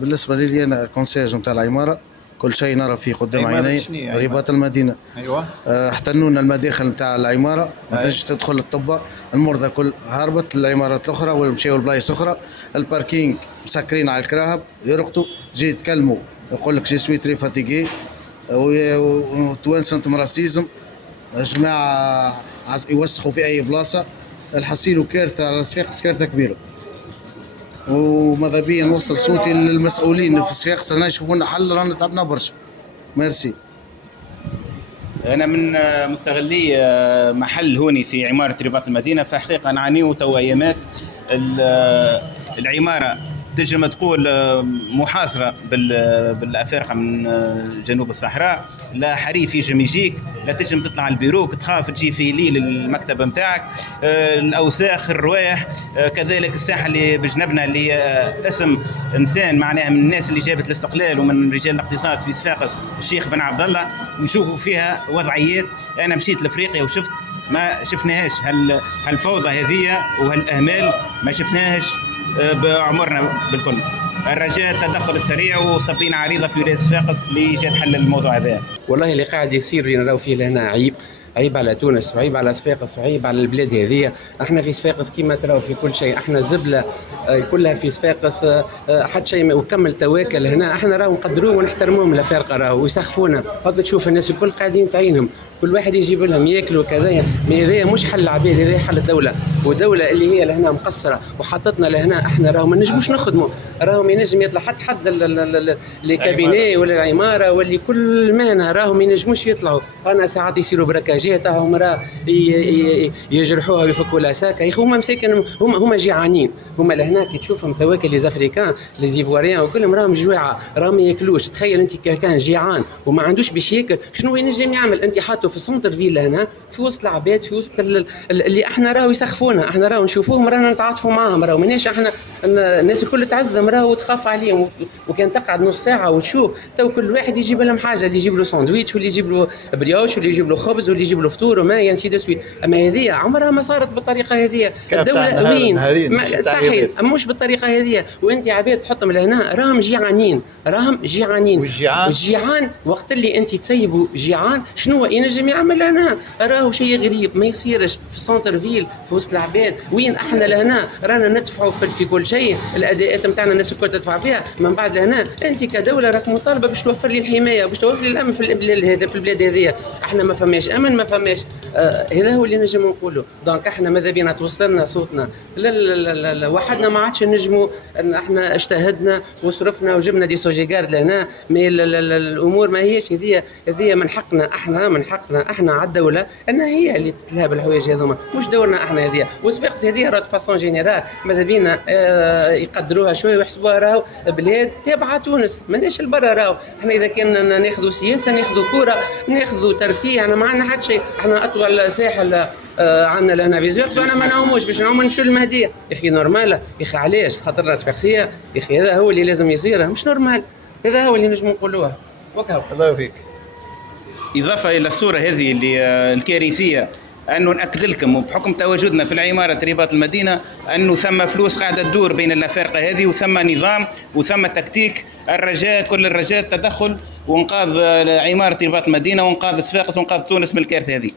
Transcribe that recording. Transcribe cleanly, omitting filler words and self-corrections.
بالنسبه لي انا الكونسيرج نتاع العماره كل شيء نرى فيه قدام عيني. رباط المدينه. ايوه. احتنونا المداخل نتاع العماره، ما تنجمش تدخل الطبه، المرضى كل هربت للعمارات الاخرى ومشيوا لبلايص اخرى. الباركينج مسكرين على الكراهب يرقطوا، جي يتكلموا يقول لك جي سوي تري فاتيغي وتوانسه انتم راسيزم جماعه يوسخوا في اي بلاصه. الحصيل كارثه على صفاقس، كارثه كبيره. وماذا بيا نوصل صوتي للمسؤولين في صفاقس رانا يشوفونا حل، رانا تعبنا برشا. ميرسي. أنا من مستغلي محل هوني في عمارة رباط المدينة، فحقيقة نعانيو تو أيامات. العمارة تنجم تقول محاصرة بالأفارقة من جنوب الصحراء، لا حريف يجم يجيك، لا تنجم تطلع البيروك، تخاف تجي في ليل المكتب متاعك. الأوساخ، الروائح، كذلك الساحة اللي بجنبنا اللي اسم إنسان معناها من الناس اللي جابت الاستقلال ومن رجال الاقتصاد في صفاقس الشيخ بن عبد الله، نشوفوا فيها وضعيات. أنا مشيت لأفريقيا وشفت ما شفناهاش، هالفوضى هذه وهالأهمال ما شفناهاش بعمرنا بالكل. الرجاء التدخل السريع وصبينا عريضه في ولايه صفاقس لإيجاد حل للموضوع هذا. والله اللي قاعد يصير اللي نراو فيه لهنا عيب على تونس وعيب على صفاقس وعيب على البلاد هذه. احنا في صفاقس كما تراو في كل شيء، احنا زبله كلها في صفاقس، حتى شيء وكمل تواكل هنا. احنا راهو نقدروه ونحترموهم الافارقه راهو ويسخفونا. فضل تشوف الناس الكل قاعدين تعينهم، كل واحد يجيب لهم ياكلوا كذا. هذا مش حل العباد، هذا حل الدوله، والدوله اللي هي لهنا مقصره وحطتنا لهنا. احنا راهو ما نجموش نخدموا، راهو ما ينجم يطلع حد الكابيني ولا العماره ولا كل مهنه راهو ما ينجموش يطلعوا. انا ساعات يصيروا بركاجات هم راه يجرحوها ويفكوا لها ساكه. يا اخي هما مساكن، هما جيعانين. هما لهنا كي تشوفهم تواكل لي زافريكان لي زيفواريان وكلهم راهم جويعه، راهم ما ياكلوش. تخيل انت كان جيعان وما عندوش باش ياكل، شنو ينجم يعمل؟ انت حاطه في سنتر فيل هنا في وسط العباد، في وسط اللي احنا راهو يسخفونا، احنا راهو نشوفوهم رانا نتعاطفوا معاهم. راهو ماناش احنا الناس الكل تعزم راهو وتخاف عليهم. وكان تقعد نص ساعه وتشوف تو كل واحد يجيب لهم حاجه، اللي يجيب له ساندويتش واللي يجيب له بريوش واللي يجيب له خبز واللي يجيب له فطور وما ينسي دو سويت. اما هذه عمرها ما صارت بالطريقه هذه. الدوله وين صحيح مش بالطريقه هذه. وانت عباد تحطهم لهنا راهم جيعانين، والجيعان وقت اللي انت تسيبوا جيعان شنو ينجم يعمل لهنا؟ راهو شيء غريب ما يصيرش في سنتر فيل في وسط العباد. وين احنا لهنا رانا ندفعوا في كل شيء، الاداءات نتاعنا الناس الكل تدفع فيها. من بعد لهنا انت كدوله راك مطالبه باش توفر لي الحمايه، باش توفر لي الامن في البلاد هذه. احنا ما فماش امن، ما فماش. هذا هو اللي نجم نقوله. دونك احنا ماذا بينا توصلنا صوتنا لا وحدنا ما عادش نجموا ان احنا اجتهدنا وصرفنا وجبنا دي سوجيغارد لهنا. الامور ما هيش هذه من حقنا احنا على الدوله ان هي اللي تتلهى بالحوايج هذوما، مش دورنا احنا هذه. وصفاقس هذه راه فاسون جينيرال ماذا بينا يقدروها شويه ويحسبوها راهو بلاد تابعه تونس، ماناش البرا. راهو احنا اذا كان ناخذوا سياسه، ناخذوا كوره، ناخذوا ترفيه، احنا ما عندنا حتى شيء. احنا اطول ساحل عندنا لهنا في زيركس وانا ما نعوموش باش نعوم نشوف المهديه. يا اخي نورمال يا اخي، علاش خاطرنا صفاقسيه يا اخي؟ هذا هو اللي لازم يصير، مش نورمال. هذا هو اللي نجم نقولوه. وكهو الله يوفقك. إضافة إلى الصورة هذه اللي الكارثية، أنه نأكد لكم وبحكم تواجدنا في العمارة رباط المدينة أنه ثم فلوس قاعدة تدور بين الأفارقة هذه، وثم نظام وثم تكتيك. كل الرجاء التدخل وانقاذ عمارة رباط المدينة وانقاذ صفاقس وانقاذ تونس من الكارثة هذه.